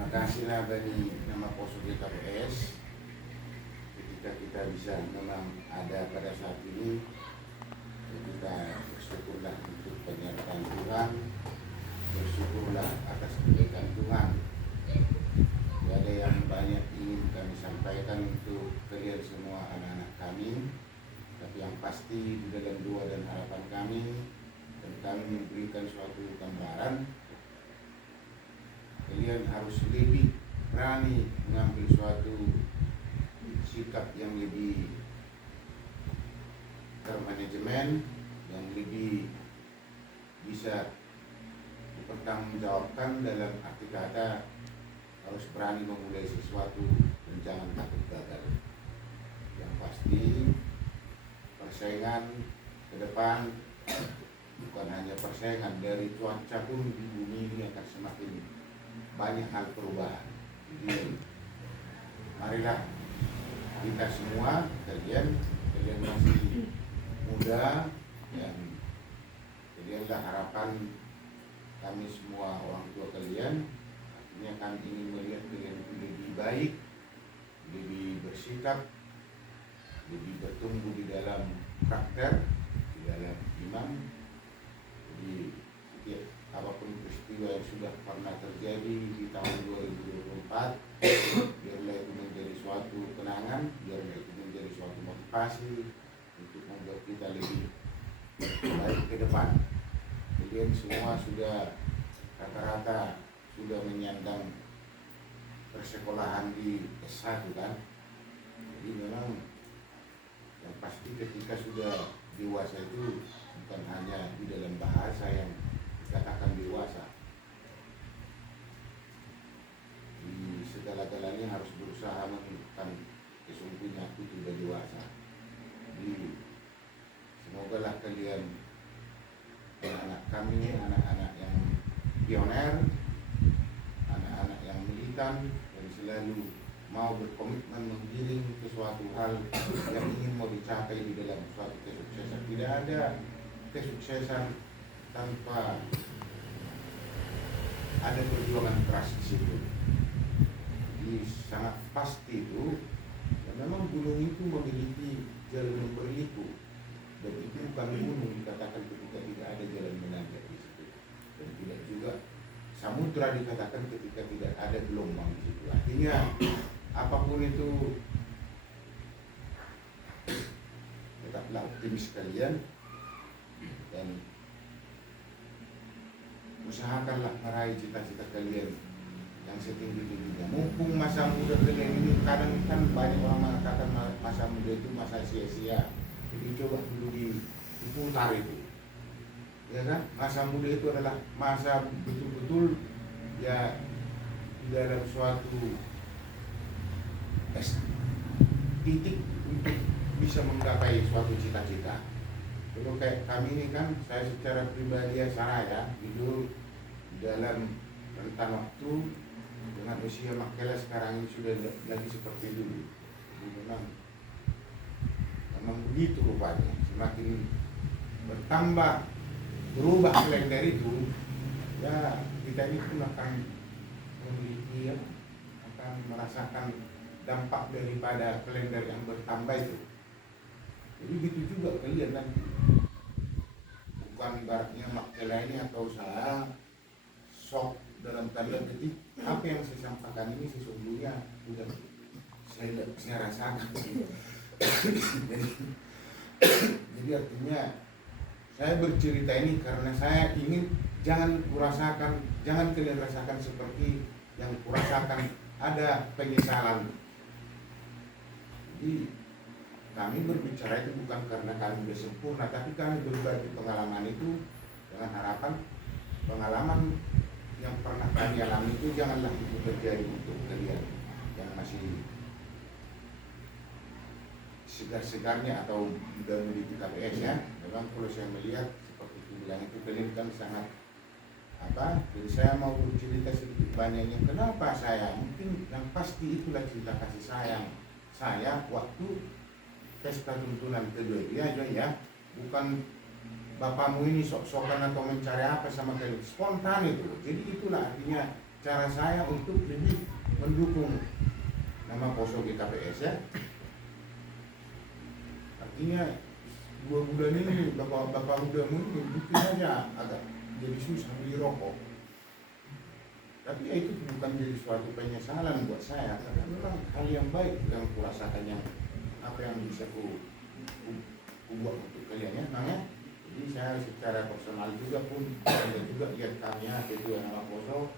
Terima kasihlah dari nama Poso GKPS ketika kita bisa memang ada pada saat ini. Kita bersyukurlah untuk penyertaan Tuhan, bersyukurlah atas kebaikan Tuhan. Tidak ada yang banyak ingin kami sampaikan untuk kalian semua anak-anak kami, tapi yang pasti di dalam doa dan harapan kami, dan kami memberikan suatu gambaran, kalian harus lebih berani mengambil suatu sikap yang lebih termanajemen, yang lebih bisa dipertanggungjawabkan. Dalam arti kata harus berani memulai sesuatu dan jangan takut gagal. Yang pasti persaingan ke depan bukan hanya persaingan, dari cuaca pun di bumi ini akan semakin banyak hal perubahan. Jadi marilah kita semua, kalian masih muda, dan kalianlah harapan kami semua orang tua kalian. Artinya kami ingin melihat kalian lebih baik, lebih bersikap, lebih bertumbuh di dalam karakter, di dalam iman. Jadi setiap apapun peristiwa yang sudah pernah terjadi di tahun 2024, biarlah itu menjadi suatu kenangan, biarlah itu menjadi suatu motivasi untuk membuat kita lebih baik ke depan. Kalian semua sudah rata-rata sudah menyandang persekolahan di S1 kan. Jadi memang yang pasti ketika sudah dewasa itu bukan hanya di dalam bahasa yang dikatakan dewasa, di segala-galanya harus berusaha menunjukkan sesungguhnya aku sudah dewasa. Jadi semogalah kalian, anak-anak kami, anak-anak yang pioner, anak-anak yang militan, dan selalu mau berkomitmen menggiring ke suatu hal yang ingin mau dicapai di dalam suatu kesuksesan. Tidak ada kesuksesan tanpa ada perjuangan keras di situ. Jadi sangat pasti itu, dan memang gunung itu memiliki jalan yang berliku, dan itu bukan gunung dikatakan ketika tidak ada jalan menanjak di situ, dan tidak juga samudra dikatakan ketika tidak ada gelombang di situ. Artinya apapun itu, tetaplah optimis kalian dan usahakanlah meraih cita-cita kalian yang setinggi-tingginya. Mumpung masa muda kalian ini, kadang kan banyak orang mengatakan masa muda itu masa sia-sia. Jadi coba dulu diputar itu, ya kan? Masa muda itu adalah masa betul-betul ya di dalam suatu titik untuk bisa menggapai suatu cita-cita. Kalau kayak kami ini kan, saya secara pribadi ya saya itu dalam rentang waktu dengan usia makanya sekarang ini sudah lagi seperti dulu. Jadi memang begitu rupanya, semakin bertambah berubah kalender itu, ya kita ini pun akan memiliki akan merasakan dampak daripada kalender yang bertambah itu. Jadi gitu juga kalian nanti, bukan ibaratnya makela ini atau saya sok dalam tanda petik, apa yang saya sampaikan ini sesungguhnya sudah saya rasakan. Jadi artinya saya bercerita ini karena saya ingin jangan kalian rasakan seperti yang kurasakan, ada penyesalan. Jadi kami berbicara itu bukan karena kami sudah sempurna, tapi kami berbagi pengalaman itu dengan harapan pengalaman yang pernah kami alami itu janganlah itu terjadi untuk kalian yang masih segar-segarnya atau muda-mudi di KPS ya. Memang kalau saya melihat seperti itu bilang itu kalian kan sangat jadi saya mau bercerita sedikit banyaknya kenapa saya, mungkin yang pasti itulah cerita kasih sayang saya waktu pesta tuntunan kedua dia aja ya, bukan bapakmu ini sok-sokan atau mencari apa sama kalian, spontan itu. Jadi itulah artinya cara saya untuk lebih mendukung nama Poso GKPS ya. Artinya 2 bulan ini bapak udah mungkin mungkin aja agak jadi susah beli rokok. Tapi ya itu bukan jadi suatu penyesalan buat saya, karena memang hal yang baik yang kurasakan, yang apa yang bisa ku buat untuk kalian ya, nah, ya. Jadi saya secara personal juga pun ada juga lihat kami itu nama Poso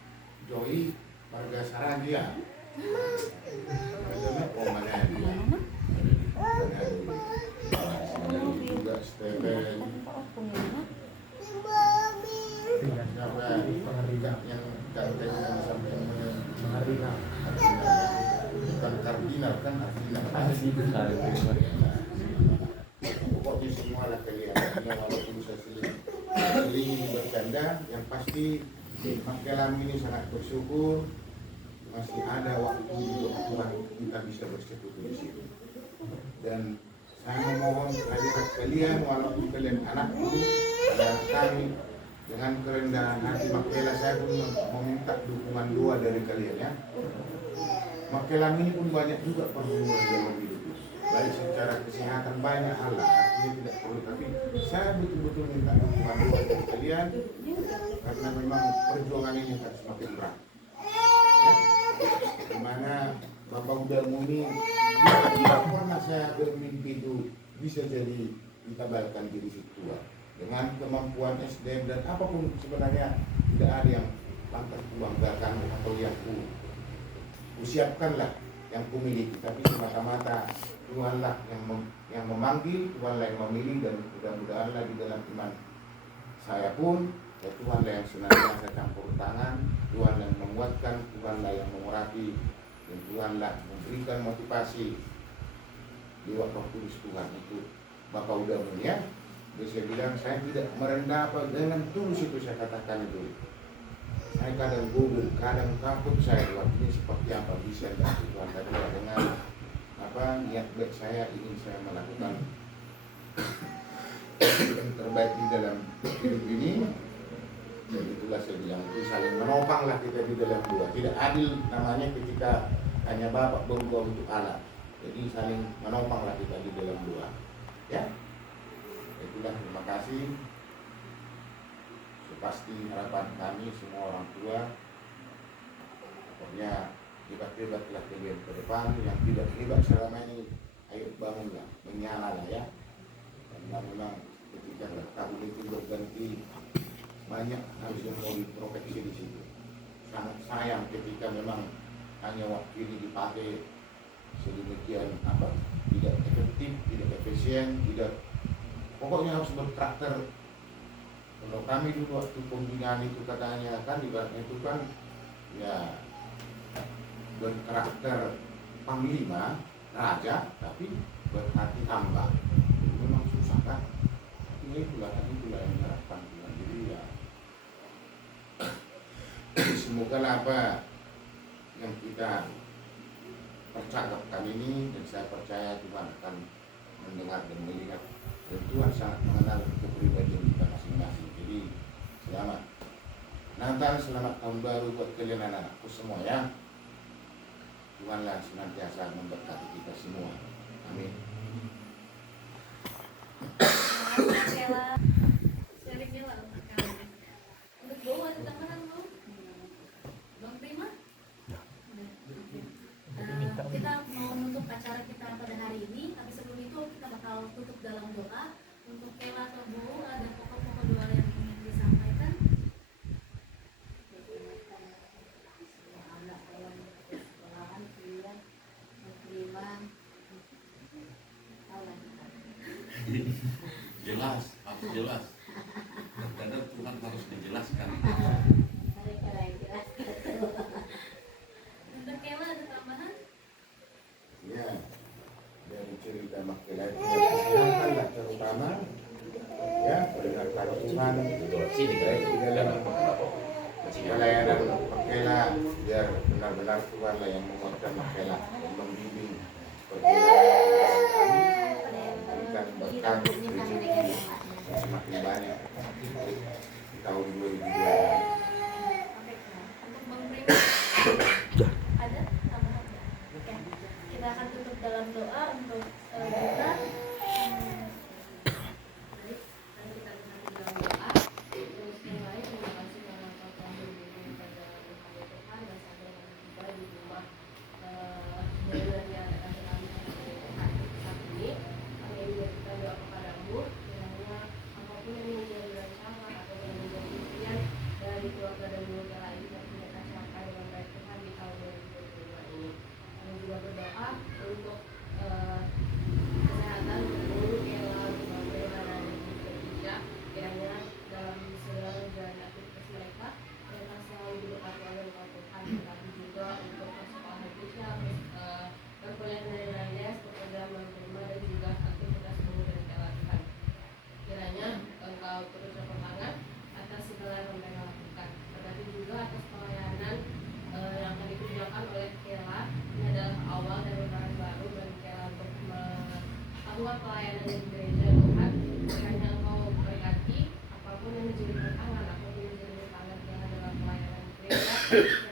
Joy warga Saragia. Ada oh mana dia? Ada juga Steven. Siapa yang katanya sampai bukan kardinal kan kardinal asli besar itu. Pokoknya semua lah kelihatannya walaupun saya seling bercanda, yang pasti Makelam ini sangat bersyukur masih ada waktu untuk Tuhan kita bisa bersekutu di situ. Dan saya memohon kehadirat kalian walaupun kalian anakku, anak kami, dengan kerendahan hati Makela saya pun meminta dukungan doa dari kalian ya. Makelam ini pun banyak juga pergumulan dalam hidup. Baik secara kesehatan banyak hal lah, artinya tidak perlu, tapi saya betul-betul minta dukungan doa dari kalian karena memang perjuangan ini akan semakin berat ya. Dimana Bapak Uda Muni tidak pernah saya bermimpi itu bisa jadi ditabalkan diri tua dengan kemampuan SDM dan apapun sebenarnya tidak ada yang lantas kubanggakan atau yang kusiapkan lah yang kumiliki, tapi semata-mata Tuhanlah yang memanggil, Tuhanlah yang memilih, dan mudah-mudahanlah di dalam iman saya pun ya Tuhanlah yang senantiasa campur tangan, Tuhan yang menguatkan, Tuhanlah yang mengurapi, dan Tuhanlah memberikan motivasi lewat Roh Kudus Tuhan itu. Bapak udah mulia, saya bilang saya tidak merendah apa dengan tulus itu saya katakan itu. Saya kadang gugur, kadang takut saya waktu ini seperti apa bisa dan Tuhan tadi dengan apa niat baik saya ingin saya melakukan yang terbaik di dalam hidup ini. Dan itulah saya bilang itu saling menopanglah kita di dalam dua. Tidak adil namanya ketika hanya Bapak berdua untuk Allah. Jadi saling menopanglah kita di dalam dua. Ya, itulah terima kasih. Pasti harapan kami semua orang tua, pokoknya hebat-hebatlah kalian ke depan, yang tidak hebat selama ini ayo bangunlah, menyala lah ya. Karena memang ketika tahun itu berganti banyak hal yang mau diproteksi di situ. Sangat sayang ketika memang hanya waktu ini dipakai sedemikian tidak efektif, tidak efisien, tidak, pokoknya harus berkarakter. Kalau kami dulu waktu pembinaan itu katanya kan ibaratnya itu kan ya berkarakter panglima raja tapi berhati hamba. Memang susah kan? Itulah yang diharapkan Tuhan. Jadi ya semoga apa yang kita percakapkan ini, dan saya percaya Tuhan akan mendengar dan melihat, dan Tuhan sangat mengenal kepribadian kita masing-masing. Jadi selamat Natal, selamat tahun baru buat kalian anak-anakku semua ya. Tuhanlah senantiasa memberkati kita semua. Amin. Untuk bawa tambahan mau Bang Prima. Kita mau menutup acara kita pada hari ini, tapi sebelum itu kita bakal tutup dalam doa. Untuk Kela atau Bu, ada pokok-pokok doa yang ingin disampaikan? Jelas, harus jelas. Kadang Tuhan harus dijelaskan. Untuk Kela ada tambahan? Ya, dari cerita Makela itu kesehatanlah terutama ya, perintahkan Tuhan baik di dalam pelayanan Makela, biar benar-benar Tuhanlah yang menguatkan Makela dan membimbing perjalanan kami, berikan berkat rezeki yang semakin banyak di tahun 2022. Untuk Bang Prima? semua pelayanan di gereja Tuhan. Kiranya Engkau berkati apapun yang menjadi tantangan, apapun yang menjadi tantangan dalam pelayanan gereja.